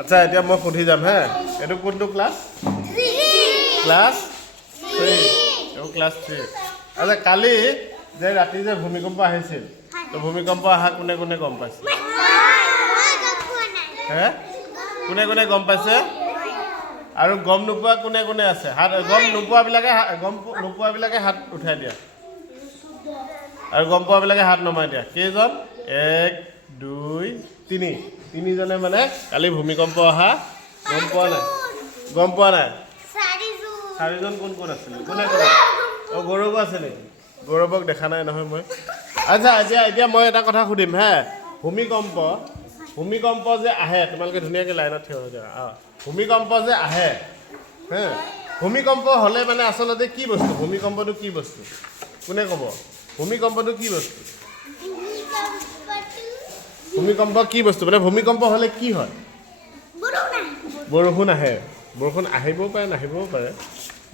আচ্ছা এতিয়া মই সুধি যাম হা এটো কোনটো ক্লাস 3 ক্লাস 3 এটো ক্লাস 3 আচ্ছা কালি যে ৰাতি যে ভূমিকম্প আহিছিল তো ভূমিকম্প আহা কোনে কোনে গম পাইছে হে কোনে কোনে গম পাইছে আৰু গম নোপোৱা কোনে কোনে আছে হাত গম নোপোৱা বিলাকে হাত উঠাই দিয়া আৰু গম পোৱা বিলাকে হাত নমাই দিয়া কেইজন 1 2 3 তিনিজনে মানে কালি ভূমিকম্প আহা গম পোৱা নাই চাৰিজন কোন কোন আছিল কোনে কোনে ও গৌৰৱ আছে নেকি গৌৰৱক দেখা নাই নহয় মই আচ্ছা এতিয়া মই এটা কথা সুধিম হা ভূমিকম্প যে আহে তোমালোকে ধুনীয়াকৈ লাইনত থিয় হৈ যাবা ভূমিকম্প যে আহে হা ভূমিকম্প হলে মানে আসলতে কি বস্তু ভূমিকম্পটো কি বস্তু কোনে ক'ব ভূমিকম্পটো কি বস্তু ভূমিকম্প কি বস্তু মানে ভূমিকম্প হলে কি হয় বৰষুণ আহে বৰষুণ আহিবও পাৰে নাহিবও পাৰে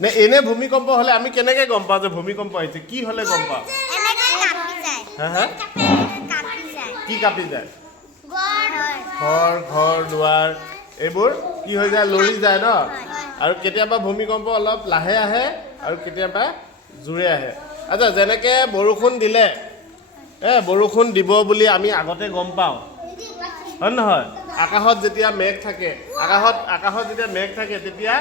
নে এনে ভূমিকম্প হলে আমি কেনেকৈ গম পাওঁ যে ভূমিকম্প আহিছে কি হলে গম পাওঁ হা কি কাপি যায় ঘৰ দুৱাৰ এইবোৰ কি হৈ যায় লৰি যায় ন আৰু কেতিয়াবা ভূমিকম্প অলপ লাহে আহে আৰু কেতিয়াবা জোৰে আহে আচ্ছা যেনেকৈ বৰষুণ দিলে বৰষুণ দিব বুলি আমি আগতে গম পাওঁ হয় নহয় আকাশত যেতিয়া মেঘ থাকে আকাশত যেতিয়া মেঘ থাকে তেতিয়া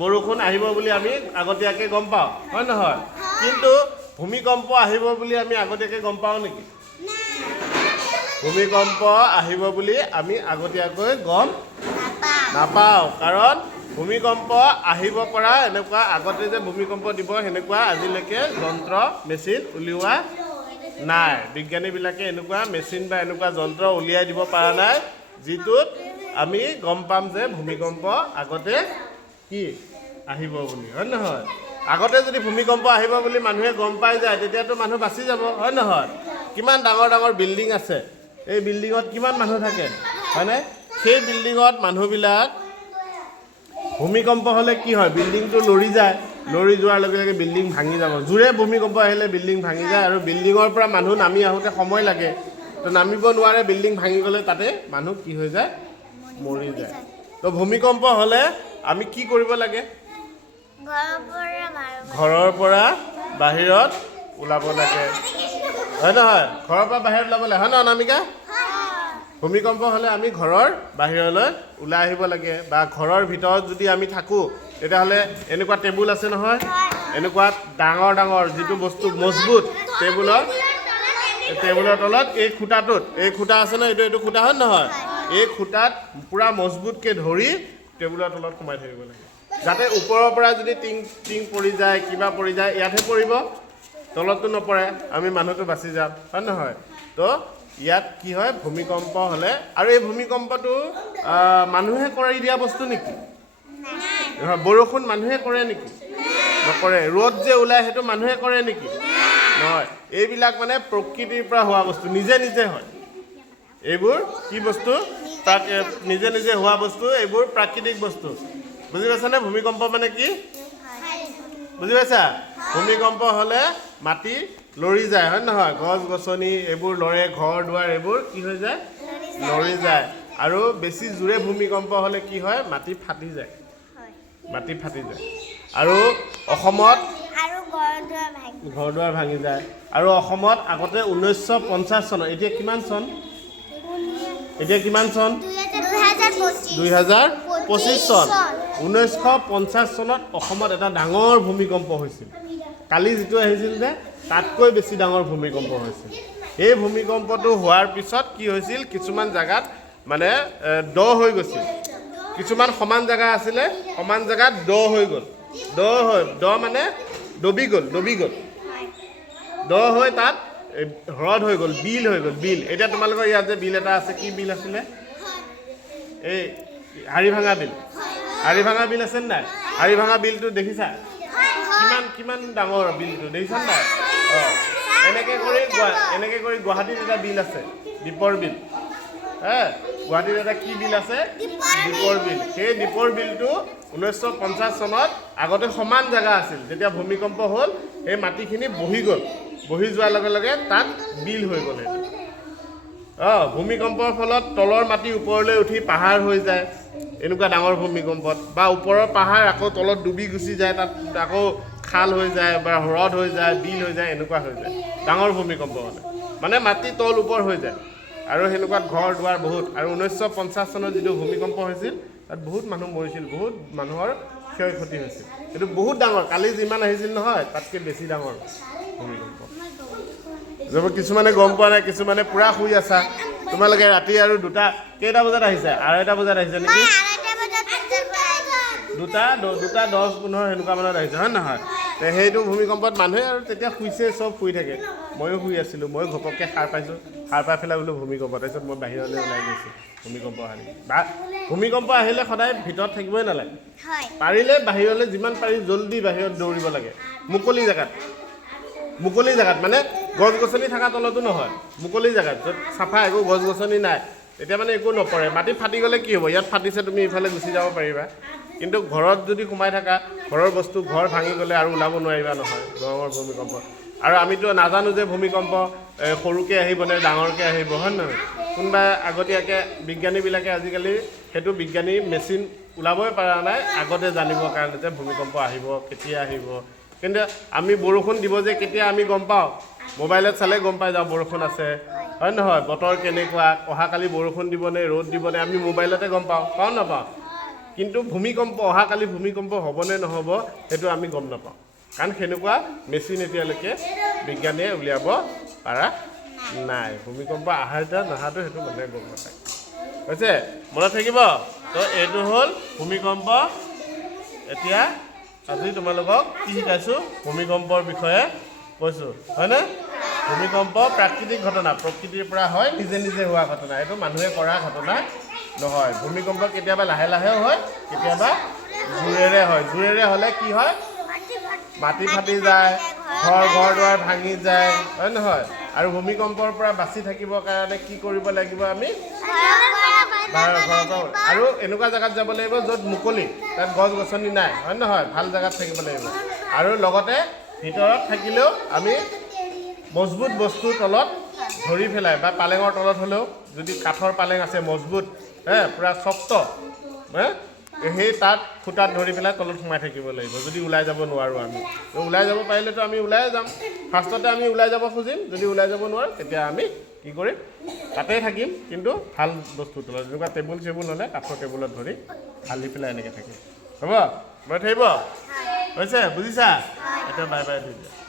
বৰষুণ আহিব বুলি আমি আগতীয়াকৈ গম পাওঁ হয় নহয় কিন্তু ভূমিকম্প আহিব বুলি আমি আগতীয়াকৈ গম পাওঁ নেকি ভূমিকম্প আহিব বুলি আমি আগতীয়াকৈ গম নাপাওঁ কাৰণ ভূমিকম্প আহিব পৰা এনেকুৱা আগতে যে ভূমিকম্প দিব সেনেকুৱা আজিলৈকে যন্ত্ৰ মেচিন উলিওৱা নাই বিজ্ঞানীবিলাকে এনেকুৱা মেচিন বা এনেকুৱা যন্ত্ৰ উলিয়াই দিব পৰা নাই যিটোত আমি গম পাম যে ভূমিকম্প আগতে কি আহিব বুলি হয় নহয় আগতে যদি ভূমিকম্প আহিব বুলি মানুহে গম পাই যায় তেতিয়াতো মানুহ বাচি যাব হয় নহয় কিমান ডাঙৰ ডাঙৰ বিল্ডিং আছে এই বিল্ডিঙত কিমান মানুহ থাকে হয়নে সেই বিল্ডিঙত মানুহবিলাক ভূমিকম্প হ'লে কি হয় বিল্ডিংটো লৰি যায় লৰি যোৱাৰ লগে লগে বিল্ডিং ভাঙি যাব জোৰে ভূমিকম্প আহিলে বিল্ডিং ভাঙি যায় আৰু বিল্ডিঙৰ পৰা মানুহ নামি আহোঁতে সময় লাগে তো নামিব নোৱাৰে বিল্ডিং ভাঙি গ'লে তাতে মানুহ কি হৈ যায় মৰি যায় তো ভূমিকম্প হ'লে আমি কি কৰিব লাগে ঘৰৰ পৰা বাহিৰত ওলাব লাগে হয় নহয় ঘৰৰ পৰা বাহিৰত ওলাব লাগে হয় নহয় অনামিকা ভূমিকম্প হ'লে আমি ঘৰৰ বাহিৰলৈ ওলাই আহিব লাগে বা ঘৰৰ ভিতৰত যদি আমি থাকোঁ তেতিয়াহ'লে এনেকুৱা টেবুল আছে নহয় এনেকুৱা ডাঙৰ ডাঙৰ যিটো বস্তু মজবুত টেবুলৰ তলত এই খুঁটা আছে নহয় এইটো খুঁটা হয় নহয় এই খুঁটাত পূৰা মজবুতকৈ ধৰি টেবুলৰ তলত সোমাই থাকিব লাগে যাতে ওপৰৰ পৰা যদি টিং পৰি যায় কিবা পৰি যায় ইয়াতহে পৰিব তলততো নপৰে আমি মানুহটো বাচি যাম হয় নহয় তো ইয়াত কি হয় ভূমিকম্প হ'লে আৰু এই ভূমিকম্পটো মানুহে কৰি দিয়া বস্তু নেকি নহয় বৰষুণ মানুহে কৰে নেকি নকৰে ৰ'দ যে ওলায় সেইটো মানুহে কৰে নেকি নহয় এইবিলাক মানে প্ৰকৃতিৰ পৰা হোৱা বস্তু নিজে নিজে হয় এইবোৰ কি বস্তু নিজে নিজে হোৱা বস্তু এইবোৰ প্ৰাকৃতিক বস্তু বুজি পাইছানে ভূমিকম্প মানে কি বুজি পাইছা ভূমিকম্প হ'লে মাটি লৰি যায় হয় নহয় গছ গছনি এইবোৰ লৰে ঘৰ দুৱাৰ এইবোৰ কি হৈ যায় লৰি যায় আৰু বেছি জোৰে ভূমিকম্প হ'লে কি হয় মাটি ফাটি যায় আৰু অসমত ঘৰ দুৱাৰ ভাঙি যায় আৰু অসমত আগতে 1950 চনত এতিয়া কিমান চন 2025 চন 1950 চনত অসমত এটা ডাঙৰ ভূমিকম্প হৈছিল কালি যিটো আহিছিল যে তাতকৈ বেছি ডাঙৰ ভূমিকম্প হৈছিল এই ভূমিকম্পটো হোৱাৰ পিছত কি হৈছিল কিছুমান জাগাত মানে দ হৈ গৈছিল কিছুমান সমান জাগা আছিলে সমান জাগাত দ হৈ গ'ল দ মানে ডবি গ'ল দ হৈ তাত হ্ৰদ হৈ গ'ল বিল এতিয়া তোমালোকৰ ইয়াত যে বিল এটা আছে কি বিল আছিলে এই হাৰিভাঙা বিল আছে নাই হাৰিভাঙা বিলটো দেখিছা কিমান ডাঙৰ বিলটো দেখিছা নাই এনেকৈ কৰি গুৱাহাটীত এটা বিল আছে দীপৰ বিল গুৱাহাটীত এটা কি বিল আছে দীপৰ বিল সেই দীপৰ বিলটো 1950 চনত আগতে সমান জাগা আছিল যেতিয়া ভূমিকম্প হ'ল সেই মাটিখিনি বহি যোৱাৰ লগে লগে তাত বিল হৈ গ'ল ভূমিকম্পৰ ফলত তলৰ মাটি ওপৰলৈ উঠি পাহাৰ হৈ যায় এনেকুৱা ডাঙৰ ভূমিকম্পত বা ওপৰৰ পাহাৰ আকৌ তলত ডুবি গুচি যায় তাত আকৌ খাল হৈ যায় বা হ্ৰদ হৈ যায় বিল হৈ যায় এনেকুৱা হৈ যায় ডাঙৰ ভূমিকম্প হ'লে মানে মাটি তল ওপৰ হৈ যায় আৰু সেনেকুৱাত ঘৰ দুৱাৰ বহুত আৰু 1950 চনত যিটো ভূমিকম্প হৈছিল তাত বহুত মানুহ মৰিছিল বহুত মানুহৰ ক্ষয় ক্ষতি হৈছিল এইটো বহুত ডাঙৰ কালি যিমান আহিছিল নহয় তাতকৈ বেছি ডাঙৰ ভূমিকম্প কিছুমানে গম পোৱা নাই কিছুমানে পুৰা শুই আছা তোমালোকে ৰাতি আৰু কেইটা বজাত আহিছে 2:30 বজাত আহিছে নেকি 2:10-15 সেনেকুৱা মানত আহিছে হয় নহয় সেইটো ভূমিকম্পত মানুহে আৰু তেতিয়া শুইছে চব শুই থাকে ময়ো শুই আছিলোঁ মই ঘপককৈ সাৰ পাইছোঁ সাৰ পাই পেলাই বোলো ভূমিকম্প তাৰপিছত মই বাহিৰলৈ ওলাই গৈছোঁ ভূমিকম্প আহিলে সদায় ভিতৰত থাকিবই নালাগে পাৰিলে বাহিৰলৈ যিমান পাৰি জল্দি বাহিৰত দৌৰিব লাগে মুকলি জেগাত মানে গছ গছনি থকা তলতো নহয় মুকলি জেগাত য'ত চাফা একো গছ গছনি নাই তেতিয়া মানে একো নপৰে মাটি ফাটি গ'লে কি হ'ব ইয়াত ফাটিছে তুমি ইফালে গুচি যাব পাৰিবা কিন্তু ঘৰত যদি সোমাই থাকা ঘৰৰ বস্তু ঘৰ ভাঙি গ'লে আৰু ওলাব নোৱাৰিবা নহয় ডাঙৰ ভূমিকম্প আৰু আমিতো নাজানো যে ভূমিকম্প সৰুকৈ আহিব নে ডাঙৰকৈ আহিব হয় নহয় কোনোবা আগতীয়াকৈ বিজ্ঞানীবিলাকে আজিকালি সেইটো বিজ্ঞানী মেচিন ওলাবই পৰা নাই আগতে জানিবৰ কাৰণে যে ভূমিকম্প আহিব কেতিয়া আহিব কিন্তু আমি বৰষুণ দিব যে কেতিয়া আমি গম পাওঁ মোবাইলত চালে গম পাই যাওঁ বৰষুণ আছে হয় নহয় বতৰ কেনেকুৱা অহাকালি বৰষুণ দিবনে ৰ'দ দিবনে আমি মোবাইলতে গম পাওঁ নাপাওঁ কিন্তু ভূমিকম্প অহাকালি ভূমিকম্প হ'বনে নহ'ব সেইটো আমি গম নাপাওঁ কাৰণ সেনেকুৱা মেচিন এতিয়ালৈকে বিজ্ঞানীয়ে উলিয়াব পৰা নাই ভূমিকম্প আহাৰটা নহাটো সেইটো মানুহে গম নাপায় হৈছে মনত থাকিব তো এইটো হ'ল ভূমিকম্প এতিয়া আজি তোমালোকক কি শিকাইছোঁ ভূমিকম্পৰ বিষয়ে কৈছোঁ হয়নে ভূমিকম্প প্ৰাকৃতিক ঘটনা প্ৰকৃতিৰ পৰা হয় নিজে নিজে হোৱা ঘটনা এইটো মানুহে কৰা ঘটনা নহয় ভূমিকম্প কেতিয়াবা লাহে লাহেও হয় কেতিয়াবা জোৰেৰে হ'লে কি হয় মাটি ফাটি যায় ঘৰ দুৱাৰ ভাঙি যায় হয় নহয় আৰু ভূমিকম্পৰ পৰা বাচি থাকিবৰ কাৰণে কি কৰিব লাগিব আমি আৰু এনেকুৱা জেগাত যাব লাগিব য'ত মুকলি তাত গছ গছনি নাই হয় নহয় ভাল জেগাত থাকিব লাগিব আৰু লগতে ভিতৰত থাকিলেও আমি মজবুত বস্তুৰ তলত ধৰি পেলাই বা পালেঙৰ তলত হ'লেও যদি কাঠৰ পালেং আছে মজবুত পুৰা শক্ত সেই তাত খুটাত ধৰি পেলাই তলত সোমাই থাকিব লাগিব যদি ওলাই যাব নোৱাৰোঁ আমি ওলাই যাব পাৰিলেতো আমি ওলাই যাম ফাৰ্ষ্টতে আমি ওলাই যাব খুজিম যদি ওলাই যাব নোৱাৰোঁ তেতিয়া আমি কি কৰিম তাতেই থাকিম কিন্তু ভাল বস্তু তলত যেনেকুৱা টেবুল হ'লে কাঠৰ টেবুলত ধৰি ঢালি পেলাই এনেকৈ থাকিম হ'ব মই থাকিব হৈছে বুজিছা এতিয়া বাই বাই দি দিয়া